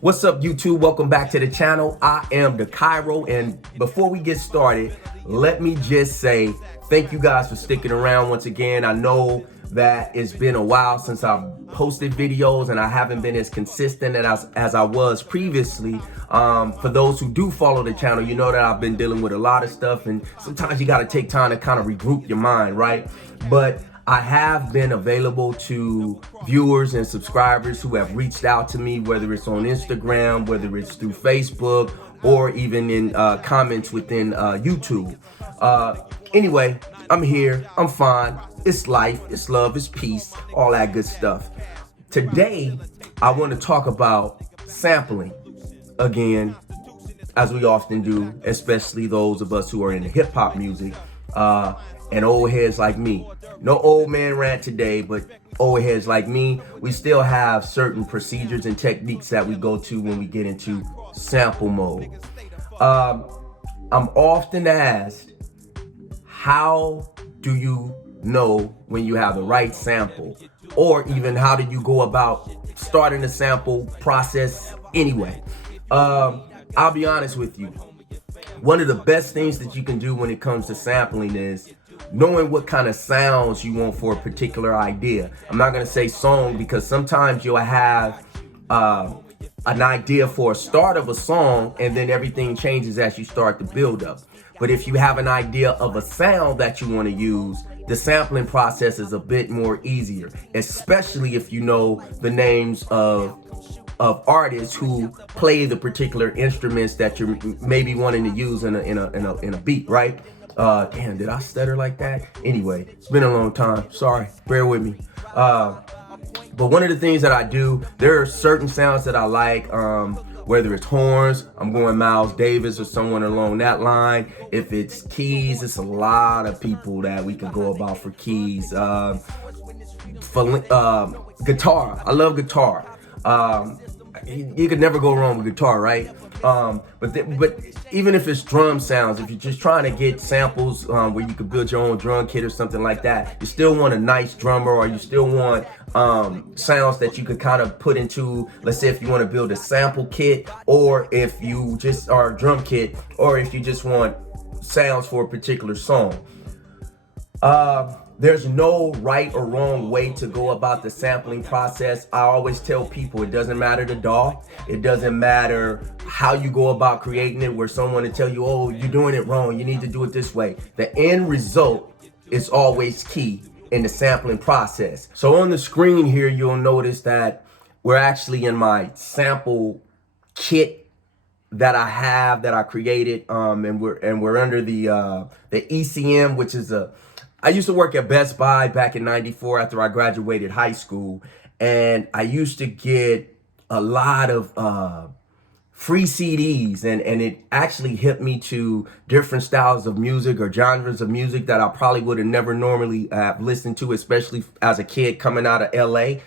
What's up, YouTube? Welcome back to the channel. I am the Cairo, and before we get started, let me just say thank you guys for sticking around once again. I know that it's been a while since I've posted videos and I haven't been as consistent as I was previously. For those who do follow the channel, you know that I've been dealing with a lot of stuff, and sometimes you got to take time to kind of regroup your mind, right? But I have been available to viewers and subscribers who have reached out to me, whether it's on Instagram, whether it's through Facebook, or even in comments within YouTube. Anyway, I'm here, I'm fine. It's life, it's love, it's peace, all that good stuff. Today, I want to talk about sampling again, as we often do, especially those of us who are into hip hop music and old heads like me. No old man rant today, but old heads like me, we still have certain procedures and techniques that we go to when we get into sample mode. I'm often asked, how do you know when you have the right sample? Or even how do you go about starting the sample process anyway? I'll be honest with you. One of the best things that you can do when it comes to sampling is knowing what kind of sounds you want for a particular idea. I'm not gonna say song, because sometimes you'll have an idea for a start of a song and then everything changes as you start to build up. But if you have an idea of a sound that you want to use, the sampling process is a bit more easier, especially if you know the names of artists who play the particular instruments that you're maybe wanting to use in a beat, right? Damn, did I stutter like that? Anyway, it's been a long time. Sorry, bear with me. But one of the things that I do, there are certain sounds that I like, whether it's horns, I'm going Miles Davis or someone along that line. If it's keys, it's a lot of people that we could go about for keys. Guitar, I love guitar. You could never go wrong with guitar, right? But even if it's drum sounds, if you're just trying to get samples where you could build your own drum kit or something like that, you still want a nice drummer, or you still want sounds that you could kind of put into, let's say if you want to build a sample kit, or if you just are a drum kit, or if you just want sounds for a particular song. There's no right or wrong way to go about the sampling process. I always tell people it doesn't matter the DAW. It doesn't matter how you go about creating it, where someone will tell you, oh, you're doing it wrong, you need to do it this way. The end result is always key in the sampling process. So on the screen here, you'll notice that we're actually in my sample kit that I created, and we're under the ECM, which is I used to work at Best Buy back in '94 after I graduated high school, and I used to get a lot of free CDs, and it actually hit me to different styles of music or genres of music that I probably would have never normally listened to, especially as a kid coming out of LA.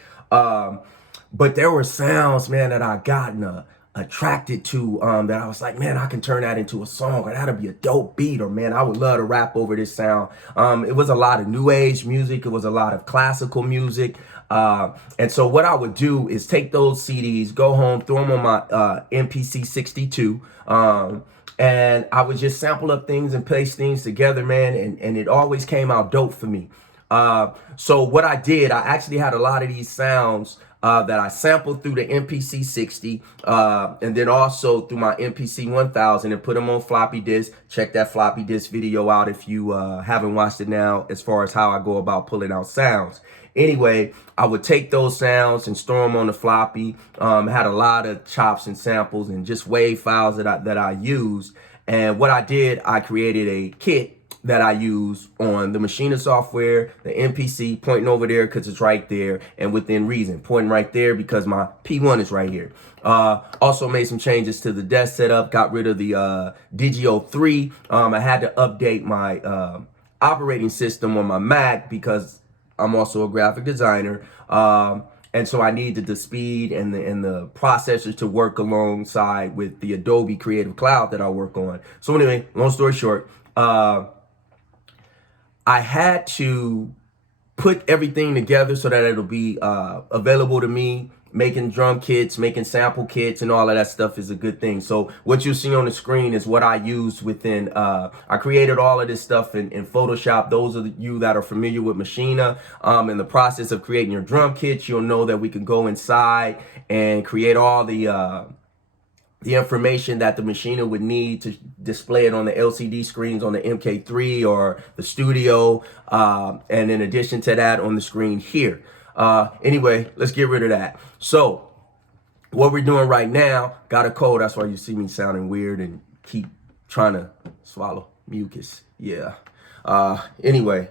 But there were sounds, man, that I gotten attracted to, that I was like, man, I can turn that into a song, or that'll be a dope beat, or man, I would love to rap over this sound. It was a lot of new age music, it was a lot of classical music, and so what I would do is take those CDs, go home, throw them on my MPC 62, and I would just sample up things and paste things together, man, and it always came out dope for me. So what I did, I actually had a lot of these sounds that I sampled through the MPC 60, and then also through my MPC 1000, and put them on floppy disk. Check that floppy disk video out if you haven't watched it now, as far as how I go about pulling out sounds. Anyway, I would take those sounds and store them on the floppy. Had a lot of chops and samples and just wave files that I used. And what I did, I created a kit that I use on the Machina software, the MPC, pointing over there because it's right there, and within reason, pointing right there because my P1 is right here. Also made some changes to the desk setup, got rid of the Digio 3. I had to update my operating system on my Mac because I'm also a graphic designer. And so I needed the speed and the processors to work alongside with the Adobe Creative Cloud that I work on. So anyway, long story short, I had to put everything together so that it'll be available to me making drum kits, making sample kits, and all of that stuff is a good thing. So what you see on the screen is what I use within, I created all of this stuff in Photoshop. Those of you that are familiar with Machina, in the process of creating your drum kits, you'll know that we can go inside and create all the information that the Machina would need to display it on the LCD screens on the MK3 or the Studio, and in addition to that on the screen here. Anyway, let's get rid of that. So what we're doing right now, got a cold, that's why you see me sounding weird and keep trying to swallow mucus. Yeah. Anyway,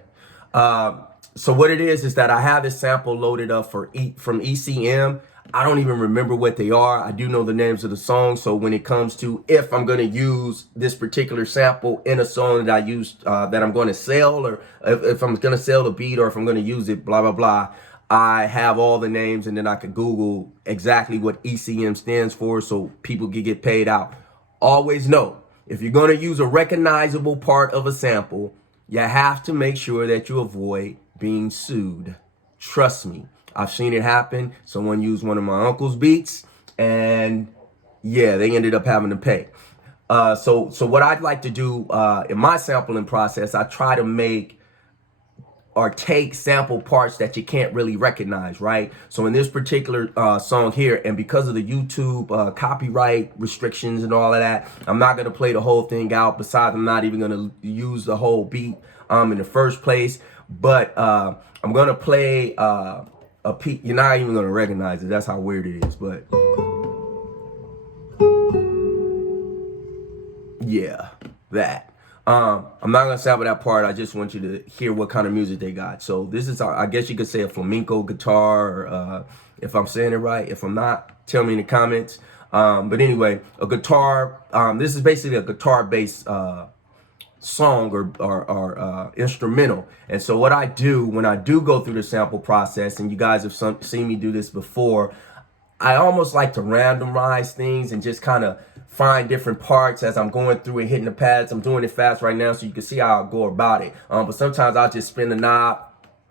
so what it is that I have this sample loaded up from ECM. I don't even remember what they are. I do know the names of the songs. So when it comes to if I'm going to use this particular sample in a song that I used, that I'm going to sell, or if I'm going to sell the beat, or if I'm going to use it, blah, blah, blah, I have all the names, and then I could Google exactly what ECM stands for so people can get paid out. Always know, if you're going to use a recognizable part of a sample, you have to make sure that you avoid being sued. Trust me. I've seen it happen. Someone used one of my uncle's beats, and yeah, they ended up having to pay. So what I'd like to do in my sampling process, I try to make or take sample parts that you can't really recognize, right? So in this particular song here, and because of the YouTube copyright restrictions and all of that, I'm not gonna play the whole thing out. Besides, I'm not even gonna use the whole beat in the first place. But I'm gonna play a piece. You're not even gonna recognize it. That's how weird it is. But yeah, that. I'm not gonna sample that part. I just want you to hear what kind of music they got. So this is, I guess you could say, a flamenco guitar, or if I'm saying it right. If I'm not, tell me in the comments. But anyway, a guitar. This is basically a guitar-based song or instrumental. And so what I do when I do go through the sample process, and you guys have seen me do this before, I almost like to randomize things and just kind of find different parts as I'm going through and hitting the pads. I'm doing it fast right now so you can see how I go about it. But sometimes I'll just spin the knob,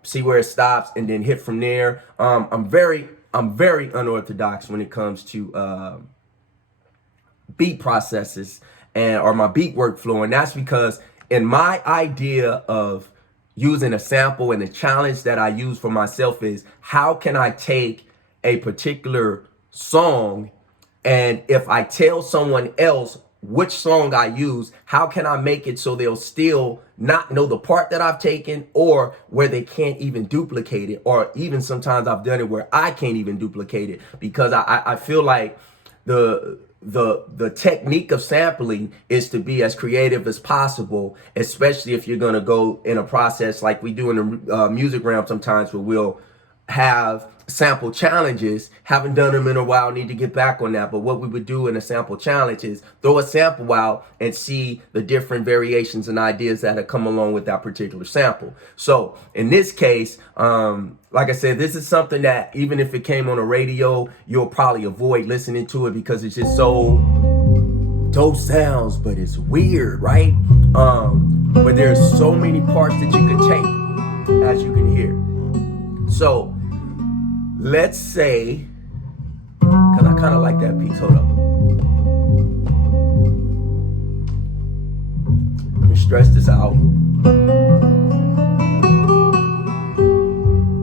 see where it stops, and then hit from there. I'm very unorthodox when it comes to beat processes or my beat workflow, and that's because in my idea of using a sample, and the challenge that I use for myself is, how can I take a particular song, and if I tell someone else which song I use, how can I make it so they'll still not know the part that I've taken, or where they can't even duplicate it, or even sometimes I've done it where I can't even duplicate it, because I feel like the technique of sampling is to be as creative as possible, especially if you're going to go in a process like we do in the music realm sometimes, where we'll have sample challenges. Haven't done them in a while, need to get back on that. But what we would do in a sample challenge is throw a sample out and see the different variations and ideas that have come along with that particular sample. So in this case, like I said, this is something that even if it came on the radio, you'll probably avoid listening to it because it's just so dope sounds, but it's weird, right? But there's so many parts that you could take, as you can hear. So let's say, because I kind of like that piece. Hold up. Let me stress this out.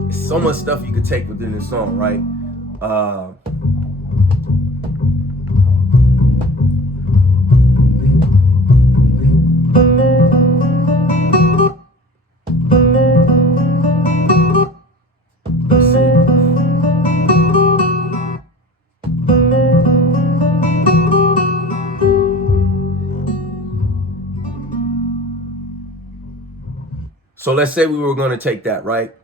There's so much stuff you could take within this song, right? So let's say we were going to take that, right?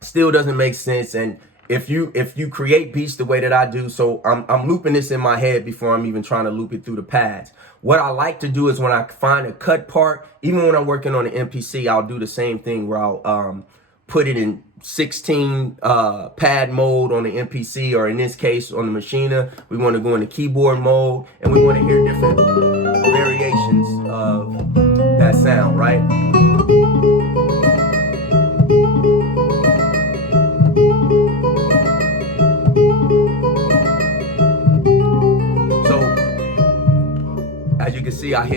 Still doesn't make sense. And if you create beats the way that I do, so I'm looping this in my head before I'm even trying to loop it through the pads. What I like to do is when I find a cut part, even when I'm working on an MPC, I'll do the same thing where I'll put it in 16 pad mode on the MPC, or in this case on the Machina, we want to go into keyboard mode, and we want to hear different variations of that sound, right? see I'm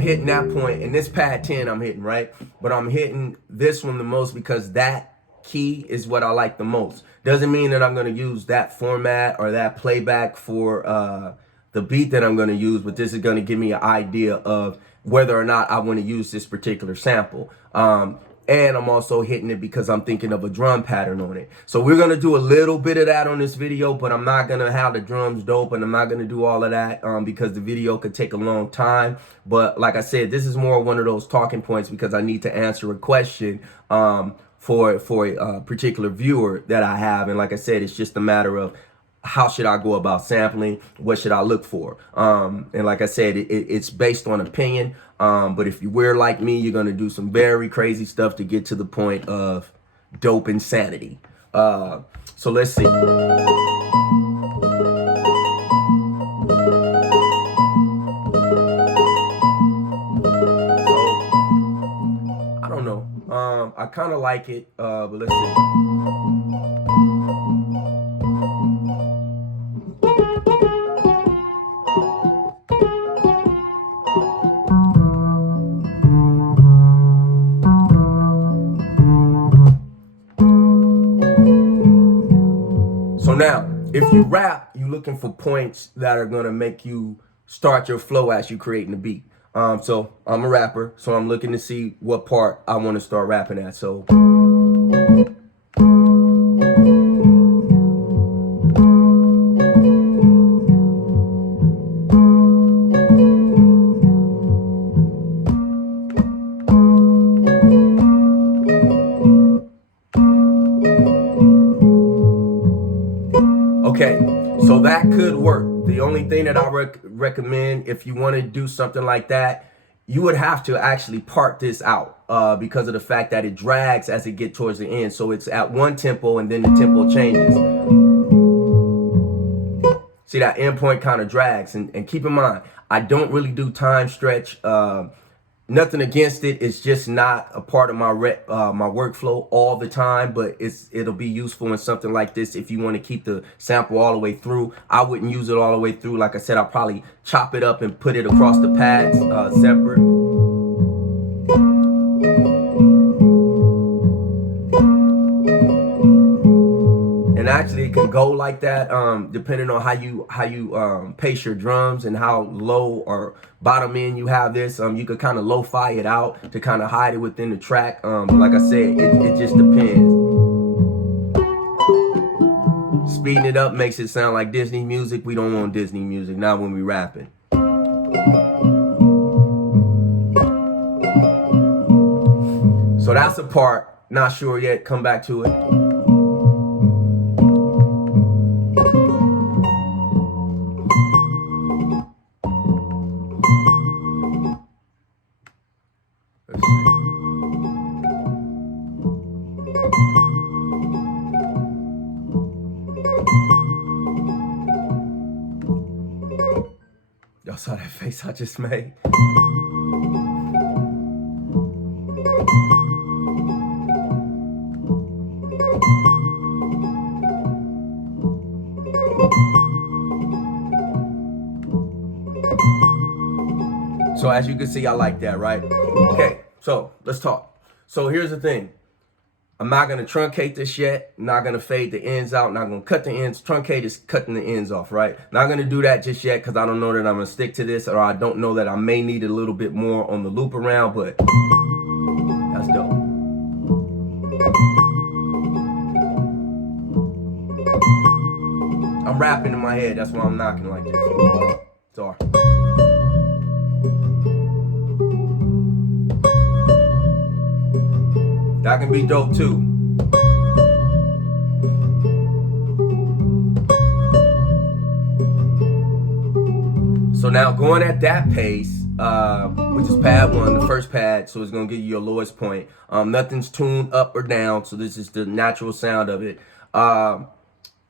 hitting that point, and this pad 10 I'm hitting, right? But I'm hitting this one the most because that key is what I like the most. Doesn't mean that I'm going to use that format or that playback for the beat that I'm going to use, but this is going to give me an idea of whether or not I want to use this particular sample. And I'm also hitting it because I'm thinking of a drum pattern on it. So we're going to do a little bit of that on this video, but I'm not going to have the drums dope, and I'm not going to do all of that because the video could take a long time. But like I said, this is more one of those talking points because I need to answer a question for a particular viewer that I have. And like I said, it's just a matter of how should I go about sampling? What should I look for? And like I said, it's based on opinion. But if you weird like me, you're going to do some very crazy stuff to get to the point of dope insanity. So let's see. So, I don't know. I kind of like it, but let's see. So now, if you rap, you're looking for points that are gonna make you start your flow as you creating the beat. So I'm a rapper, so I'm looking to see what part I want to start rapping at. So okay, so that could work. The only thing that I recommend if you want to do something like that, you would have to actually part this out because of the fact that it drags as it get towards the end. So it's at one tempo and then the tempo changes. See, that end point kind of drags. And keep in mind, I don't really do time stretch. Nothing against it. It's just not a part of my my workflow all the time, but it'll be useful in something like this if you want to keep the sample all the way through. I wouldn't use it all the way through. Like I said, I'll probably chop it up and put it across the pads separate. And actually it can go like that depending on how you pace your drums and how low or bottom end you have this. You could kind of lo-fi it out to kind of hide it within the track. Like I said, it just depends. Speeding it up makes it sound like Disney music. We don't want Disney music, not when we rapping. So that's a part, not sure yet, come back to it. Y'all saw that face I just made? So as you can see, I like that, right? Okay, so let's talk. So here's the thing. I'm not going to truncate this yet. Not going to fade the ends out. Not going to cut the ends. Truncate is cutting the ends off, right? Not going to do that just yet because I don't know that I'm going to stick to this, or I don't know that I may need a little bit more on the loop around, but that's dope. I'm rapping in my head. That's why I'm knocking like this. Sorry. That can be dope too. So now going at that pace, which is pad 1, the first pad, so it's gonna give you your lowest point. Nothing's tuned up or down, so this is the natural sound of it.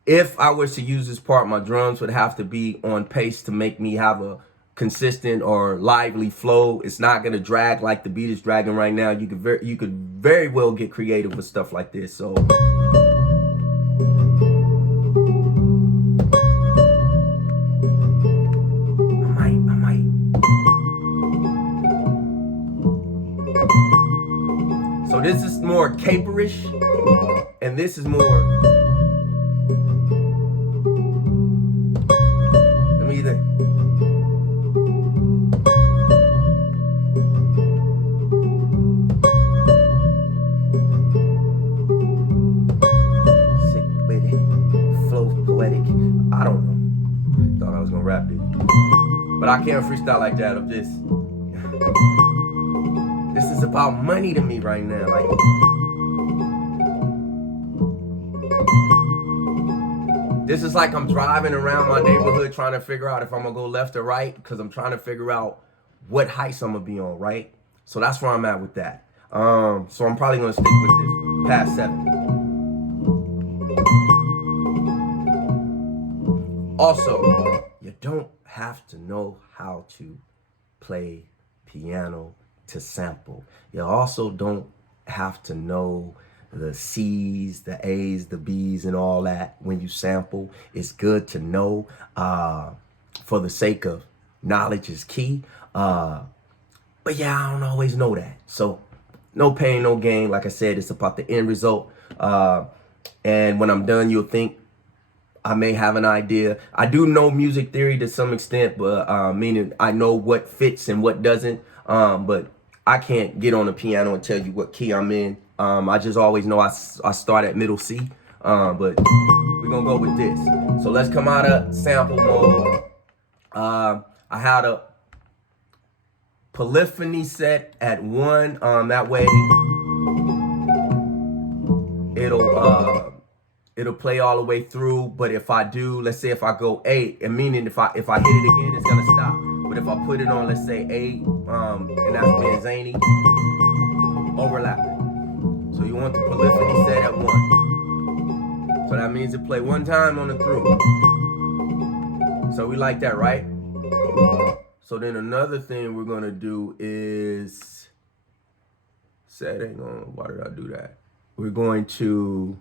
If I was to use this part, my drums would have to be on pace to make me have a consistent or lively flow. It's not gonna drag like the beat is dragging right now. You could very well get creative with stuff like this. So this is more caperish, and this is more. Let me think. Sick with it, flow poetic. I don't know. Thought I was gonna rap it, but I can't freestyle like that. I'm just. This is about money to me right now. Like, this is like I'm driving around my neighborhood trying to figure out if I'm gonna go left or right, because I'm trying to figure out what heights I'm gonna be on, right? So that's where I'm at with that. So I'm probably gonna stick with this past 7. Also, you don't have to know how to play piano to sample. You also don't have to know the C's, the A's, the B's, and all that when you sample. It's good to know for the sake of knowledge is key. But yeah, I don't always know that. So no pain, no gain. Like I said, it's about the end result. And when I'm done, you'll think I may have an idea. I do know music theory to some extent, but meaning I know what fits and what doesn't. But I can't get on the piano and tell you what key I'm in. I just always know I start at middle C. But we're gonna go with this. So let's come out of sample mode. I had a polyphony set at 1. That way it'll play all the way through. But if I do, let's say if I go 8, and meaning if I hit it again, it's gonna stop. But if I put it on, let's say 8, and that's being zany, overlapping. So you want the polyphony set at 1. So that means it play 1 time on the through. So we like that, right? So then another thing we're gonna do is, why did I do that? We're going to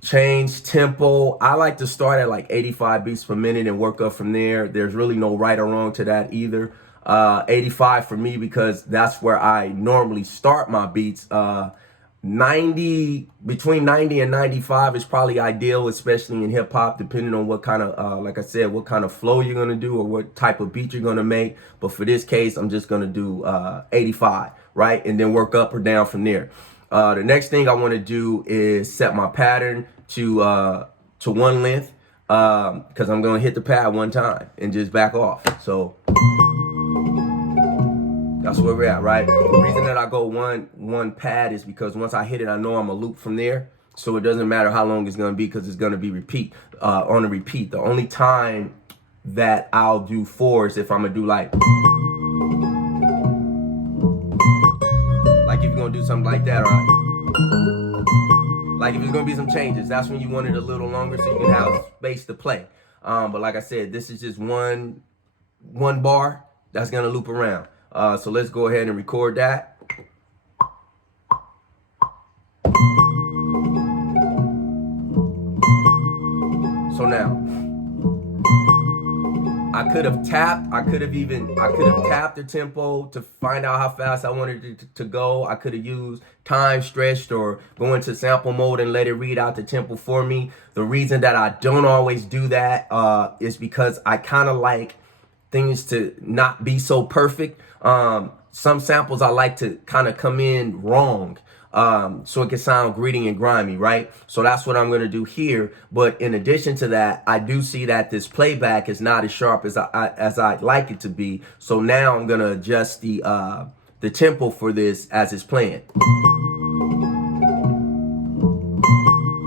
change tempo. I like to start at like 85 beats per minute and work up from there. There's really no right or wrong to that either. 85 for me because that's where I normally start my beats. 90, between 90 and 95 is probably ideal, especially in hip hop, depending on what kind of, like I said, what kind of flow you're going to do or what type of beat you're going to make. But for this case, I'm just going to do 85, right? And then work up or down from there. The next thing I want to do is set my pattern to 1 length, because I'm going to hit the pad 1 time and just back off. So that's where we're at, right? The reason that I go one pad is because once I hit it, I know I'm going to loop from there. So it doesn't matter how long it's going to be because it's going to be on a repeat. The only time that I'll do 4 is if I'm going to do like if you're going to do something like that, right? Like if there's going to be some changes, that's when you want it a little longer so you can have space to play. But like I said, this is just one bar that's going to loop around. So let's go ahead and record that. So now, I could have tapped the tempo to find out how fast I wanted it to go. I could have used time stretched or go into sample mode and let it read out the tempo for me. The reason that I don't always do that is because I kind of like things to not be so perfect. Some samples I like to kind of come in wrong. So it can sound gritty and grimy, right? So that's what I'm going to do here. But in addition to that, I do see that this playback is not as sharp as I'd like it to be. So now I'm going to adjust the tempo for this as it's playing.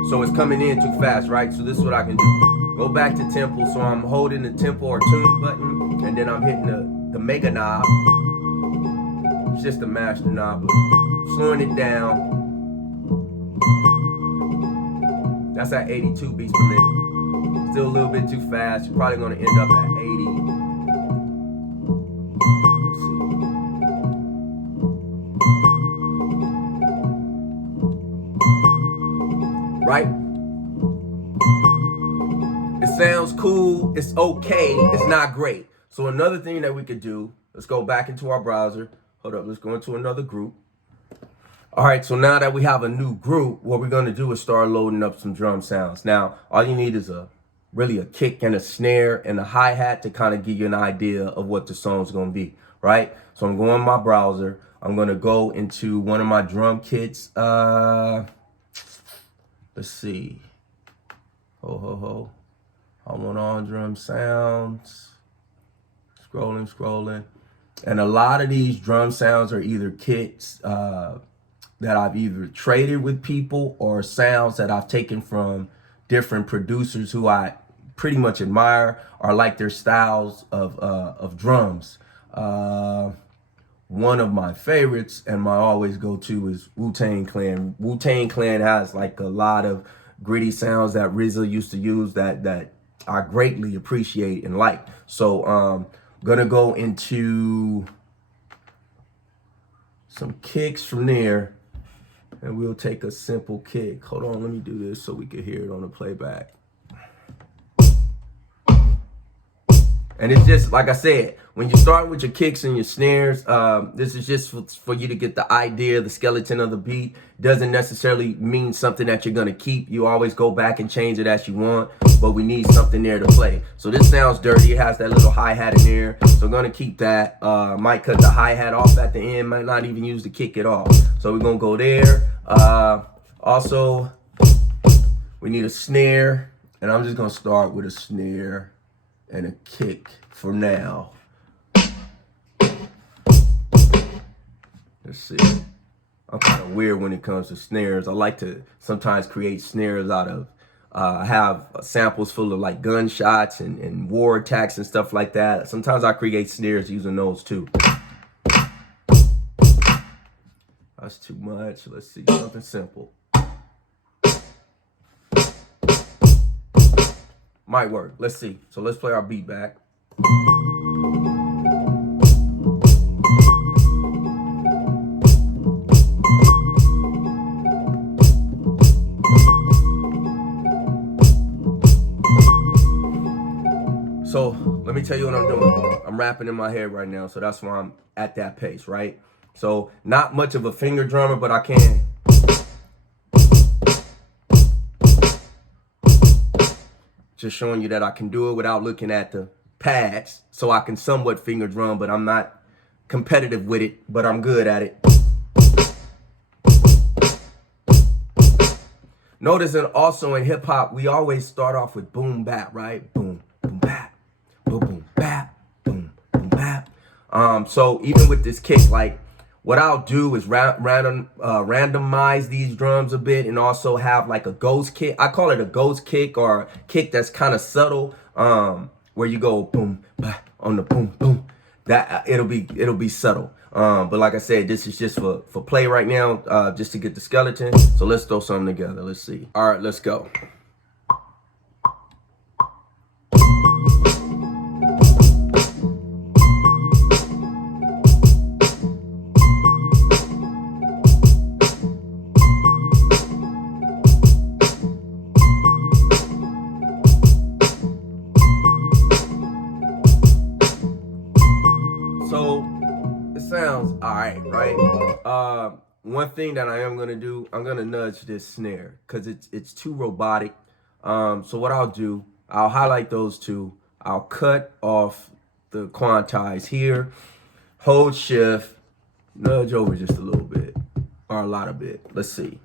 So it's coming in too fast, right? So this is what I can do. Go back to tempo. So I'm holding the tempo or tune button, and then I'm hitting the mega knob. It's just a master knob, but slowing it down. That's at 82 beats per minute. Still a little bit too fast. You're probably going to end up at 80. Let's see. Right? It sounds cool. It's okay. It's not great. So another thing that we could do, let's go back into our browser. Hold up, let's go into another group. All right, so now that we have a new group, what we're gonna do is start loading up some drum sounds. Now, all you need is really a kick and a snare and a hi-hat to kind of give you an idea of what the song's gonna be, right? So I'm going in my browser. I'm gonna go into one of my drum kits. Let's see. I want on drum sounds. Scrolling. And a lot of these drum sounds are either kits that I've either traded with people or sounds that I've taken from different producers who I pretty much admire or like their styles of drums. One of my favorites and my always go-to is Wu-Tang Clan. Wu-Tang Clan has like a lot of gritty sounds that RZA used to use that I greatly appreciate and like. So gonna go into some kicks from there. And we'll take a simple kick. Hold on, let me do this so we can hear it on the playback. And it's just, like I said, when you start with your kicks and your snares, this is just for you to get the idea, the skeleton of the beat. Doesn't necessarily mean something that you're gonna keep. You always go back and change it as you want, but we need something there to play. So this sounds dirty. It has that little hi-hat in there. So I'm gonna keep that. Might cut the hi-hat off at the end, might not even use the kick at all. So we're gonna go there. Also, we need a snare, and I'm just gonna start with a snare and a kick for now. Let's see. I'm kind of weird when it comes to snares. I like to sometimes create snares out of, have samples full of like gunshots and war attacks and stuff like that. Sometimes I create snares using those too. That's too much. Let's see, something simple. Might work. Let's see. So let's play our beat back. So let me tell you what I'm doing. I'm rapping in my head right now, so that's why I'm at that pace, right? So not much of a finger drummer, but I can. Just showing you that I can do it without looking at the pads, so I can somewhat finger drum, but I'm not competitive with it, but I'm good at it. Notice that also in hip hop, we always start off with boom bap, right? Boom, boom bap, boom, boom bap, boom, boom bap. So even with this kick, like what I'll do is randomize these drums a bit and also have like a ghost kick. I call it a ghost kick or a kick that's kind of subtle, where you go boom, bah, on the boom, boom. That it'll be subtle. But like I said, this is just for play right now, just to get the skeleton. So let's throw something together. Let's see. All right, let's go. So it sounds all right? One thing that I am gonna do, I'm gonna nudge this snare because it's too robotic. So what I'll do, I'll highlight those two. I'll cut off the quantize here, hold shift, nudge over just a little bit or a lot of bit. Let's see.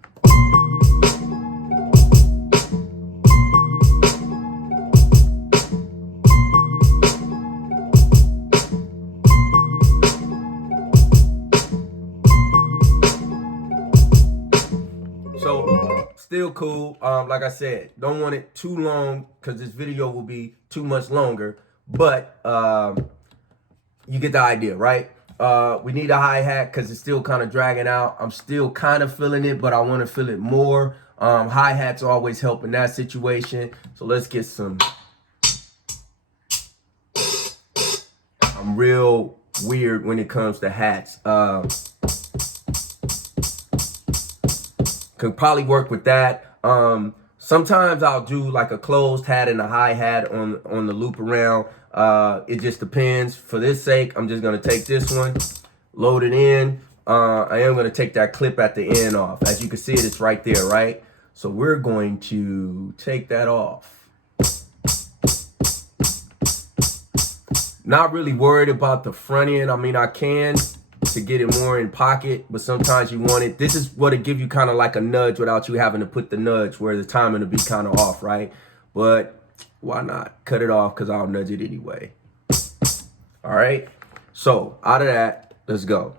So still cool. Like I said, don't want it too long because this video will be too much longer. But you get the idea, right? We need a hi-hat because it's still kind of dragging out. I'm still kind of feeling it, but I want to feel it more. Hi-hats always help in that situation. So let's get some. I'm real weird when it comes to hats. Could probably work with that. Sometimes I'll do like a closed hat and a hi-hat on the loop around. It just depends. For this sake, I'm just gonna take this one, load it in, I am going to take that clip at the end off. As you can see, it's right there, right? So we're going to take that off. Not really worried about the front end. I mean, I can to get it more in pocket, but sometimes you want it. This is what it give you kind of like a nudge without you having to put the nudge where the timing will be kind of off, right? But why not cut it off, because I'll nudge it anyway. All right. So out of that, let's go.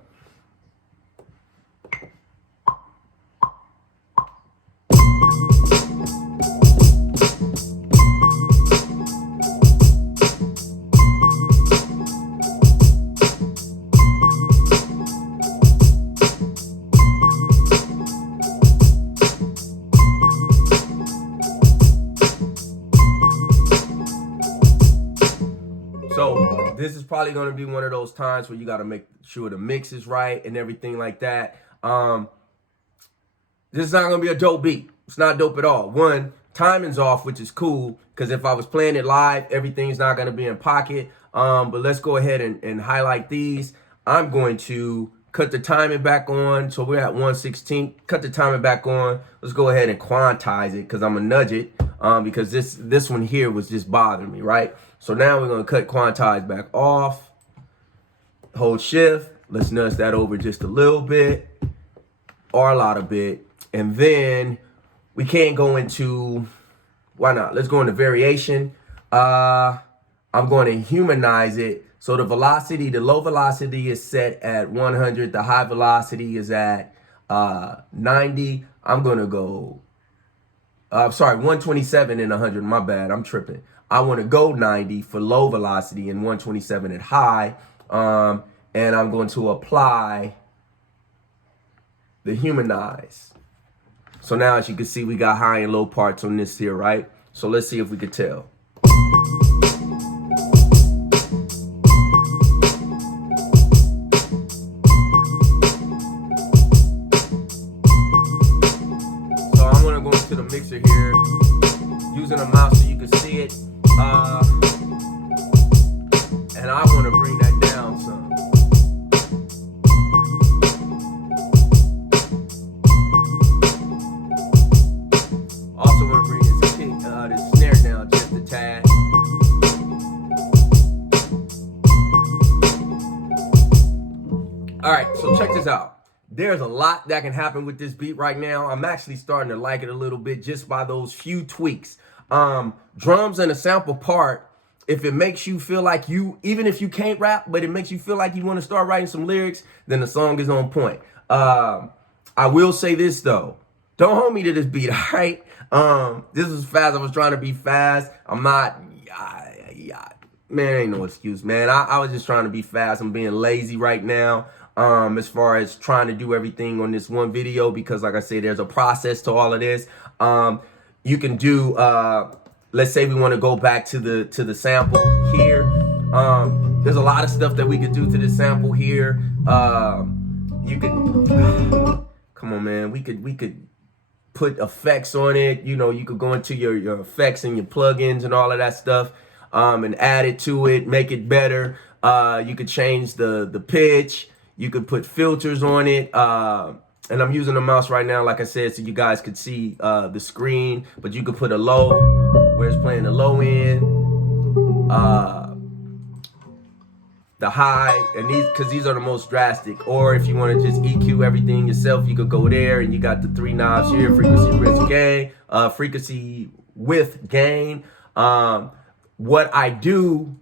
So this is probably going to be one of those times where you got to make sure the mix is right and everything like that. This is not going to be a dope beat. It's not dope at all. One, timing's off, which is cool, because if I was playing it live, everything's not going to be in pocket. But let's go ahead and highlight these. I'm going to cut the timing back on. So we're at 1/16. Cut the timing back on. Let's go ahead and quantize it, because I'm going to nudge it, because this one here was just bothering me, right? So now we're going to cut quantize back off. Hold shift. Let's nudge that over just a little bit or a lot of bit. And then we can't go into, why not? Let's go into variation. I'm going to humanize it. So the velocity, the low velocity is set at 100. The high velocity is at 90. I'm going to go, sorry, 127 and 100. My bad. I'm tripping. I want to go 90 for low velocity and 127 at high. And I'm going to apply the humanize. So now, as you can see, we got high and low parts on this here, right? So let's see if we could tell. So I'm going to go into the mixer here, using a mouse so you can see it. And I want to bring that down some. Also want to bring this snare down just a tad. All right, so check this out. There's a lot that can happen with this beat right now. I'm actually starting to like it a little bit just by those few tweaks. Drums and a sample part, if it makes you feel like you, even if you can't rap, but it makes you feel like you want to start writing some lyrics, then the song is on point. I will say this though, don't hold me to this beat, all right? This is fast. I was trying to be fast. I'm not, man, ain't no excuse, man. I was just trying to be fast. I'm being lazy right now. As far as trying to do everything on this one video, because like I said, there's a process to all of this. You can do, let's say we want to go back to the sample here. There's a lot of stuff that we could do to the sample here. You could, come on, man. We could put effects on it. You know, you could go into your effects and your plugins and all of that stuff, and add it to it, make it better. You could change the pitch. You could put filters on it. And I'm using the mouse right now, like I said, so you guys could see the screen. But you could put a low, where it's playing the low end, the high, and because these are the most drastic. Or if you want to just EQ everything yourself, you could go there, and you got the three knobs here: frequency, width, gain. Frequency, width, gain. What I do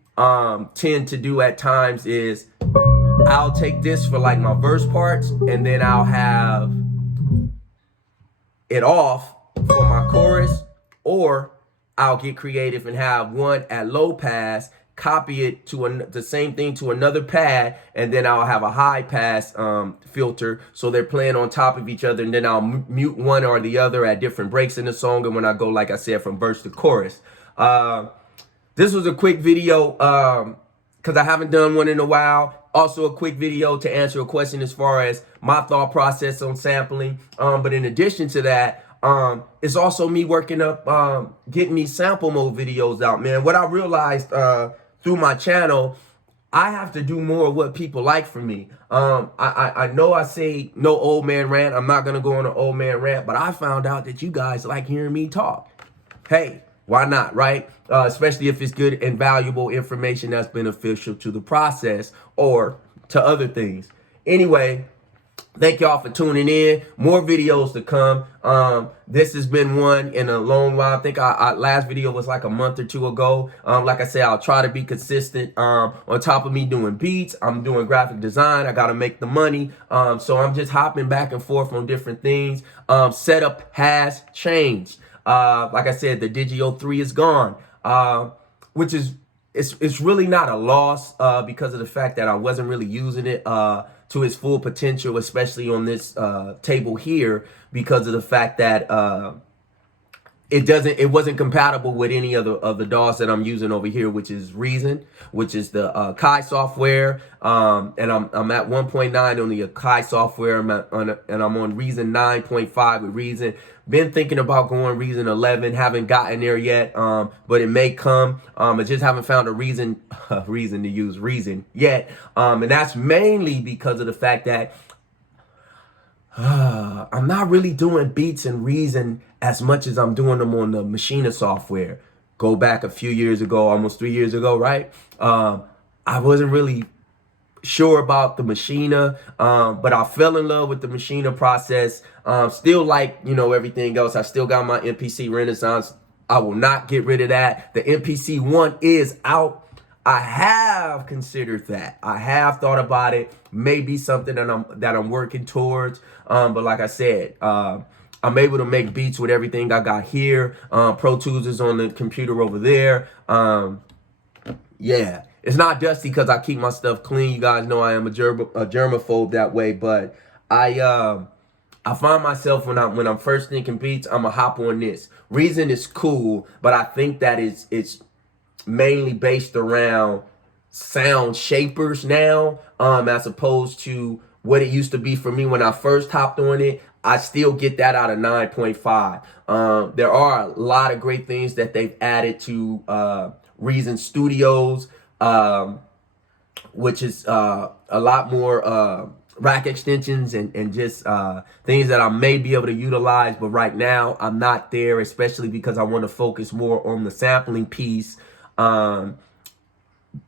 tend to do at times is, I'll take this for like my verse parts, and then I'll have it off for my chorus, or I'll get creative and have one at low pass, copy it to the same thing to another pad, and then I'll have a high pass filter, so they're playing on top of each other, and then I'll mute one or the other at different breaks in the song, and when I go, like I said, from verse to chorus. This was a quick video because I haven't done one in a while. Also a quick video to answer a question as far as my thought process on sampling. But in addition to that, it's also me working up, getting these sample mode videos out, man. What I realized through my channel, I have to do more of what people like from me. I know I say no old man rant. I'm not gonna go on an old man rant, but I found out that you guys like hearing me talk. Hey, why not, right? Especially if it's good and valuable information that's beneficial to the process or to other things. Anyway, thank y'all for tuning in. More videos to come. This has been one in a long while. I think our last video was like a month or two ago. Like I said, I'll try to be consistent. On top of me doing beats, I'm doing graphic design. I got to make the money. So I'm just hopping back and forth on different things. Setup has changed. Like I said, the Digio 3 is gone, which is it's really not a loss because of the fact that I wasn't really using it to its full potential, especially on this table here, because of the fact that it wasn't compatible with any of the DAWs that I'm using over here, which is Reason, which is the Kai software, and I'm at 1.9 on the Kai software, and I'm on Reason 9.5 with Reason. Been thinking about going Reason 11, haven't gotten there yet, but it may come. I just haven't found a reason to use Reason yet, and that's mainly because of the fact that I'm not really doing beats and Reason as much as I'm doing them on the Machina software. Go back a few years ago, almost 3 years ago, right? I wasn't really sure about the Machina, but I fell in love with the Machina process. Still like, everything else. I still got my MPC Renaissance. I will not get rid of that. The MPC 1 is out. I have considered that. I have thought about it. Maybe something that I'm working towards. But like I said, I'm able to make beats with everything I got here. Pro Tools is on the computer over there. Yeah, it's not dusty because I keep my stuff clean. You guys know I am a germaphobe that way, but I find myself when I'm first thinking beats, I'm gonna hop on this. Reason is cool, but I think that it's mainly based around sound shapers now, as opposed to what it used to be for me when I first hopped on it. I still get that out of 9.5. There are a lot of great things that they've added to Reason Studios, which is a lot more rack extensions and just things that I may be able to utilize. But right now, I'm not there, especially because I want to focus more on the sampling piece,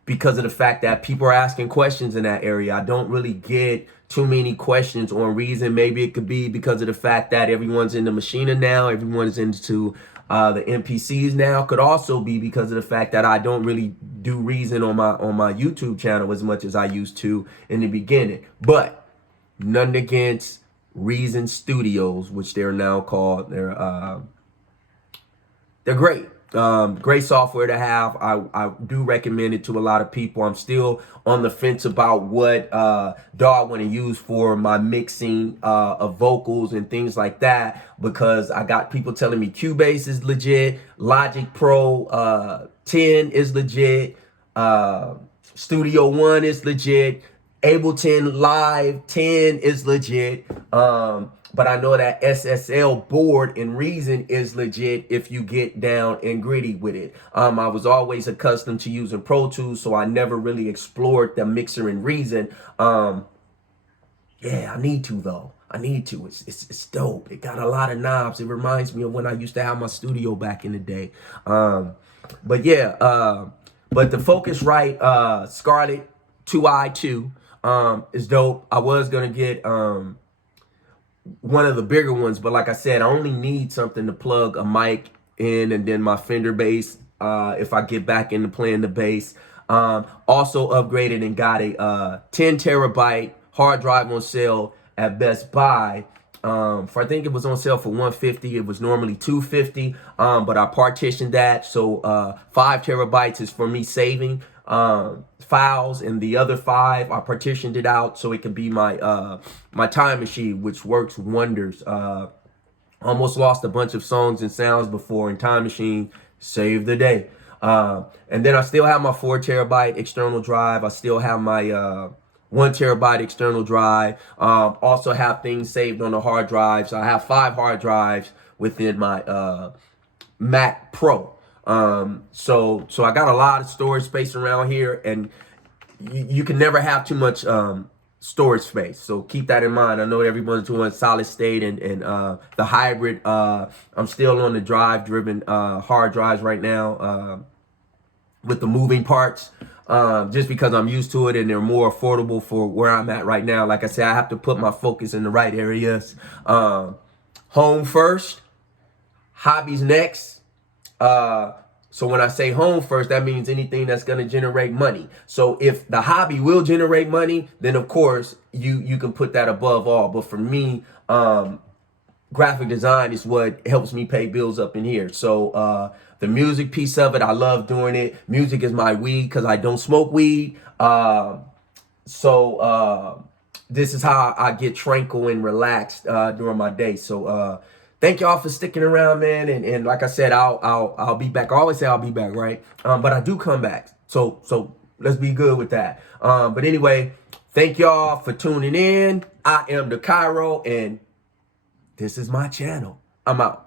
because of the fact that people are asking questions in that area. I don't really get too many questions on Reason. Maybe it could be because of the fact that everyone's into Machina now, everyone's into the MPCs now. Could also be because of the fact that I don't really do Reason on my YouTube channel as much as I used to in the beginning. But nothing against Reason Studios, which they're now called. They're great. Great software to have. I do recommend it to a lot of people. I'm still on the fence about what DAW I want to use for my mixing of vocals and things like that, because I got people telling me Cubase is legit, Logic Pro 10 is legit, Studio One is legit, Ableton Live 10 is legit. But I know that SSL board in Reason is legit if you get down and gritty with it. I was always accustomed to using Pro Tools, so I never really explored the mixer in Reason. Yeah, I need to though. I need to. It's dope. It got a lot of knobs. It reminds me of when I used to have my studio back in the day. But yeah, but the Focusrite Scarlett 2i2 is dope. I was gonna get one of the bigger ones, but like I said, I only need something to plug a mic in and then my Fender bass if I get back into playing the bass. Also upgraded and got a 10 terabyte hard drive on sale at Best Buy. I think it was on sale for $150. It was normally $250, but I partitioned that, so 5 terabytes is for me saving files, and the other 5 I partitioned it out so it could be my my time machine, which works wonders. Almost lost a bunch of songs and sounds before, and Time Machine saved the day. And then I still have my 4 terabyte external drive. I still have my 1 terabyte external drive. Also have things saved on the hard drives. I have 5 hard drives within my Mac Pro. So I got a lot of storage space around here, and you can never have too much storage space. So keep that in mind. I know everyone's doing solid state and the hybrid. I'm still on the drive driven hard drives right now with the moving parts. Just because I'm used to it and they're more affordable for where I'm at right now. Like I said, I have to put my focus in the right areas. Home first, hobbies next. So when I say home first, that means anything that's going to generate money. So if the hobby will generate money, then of course you can put that above all. But for me, graphic design is what helps me pay bills up in here. So the music piece of it, I love doing it. Music is my weed because I don't smoke weed. So this is how I get tranquil and relaxed during my day. So thank y'all for sticking around, man. And like I said, I'll be back. I always say I'll be back, right? But I do come back. So let's be good with that. But anyway, thank y'all for tuning in. I am the Cairo, and this is my channel. I'm out.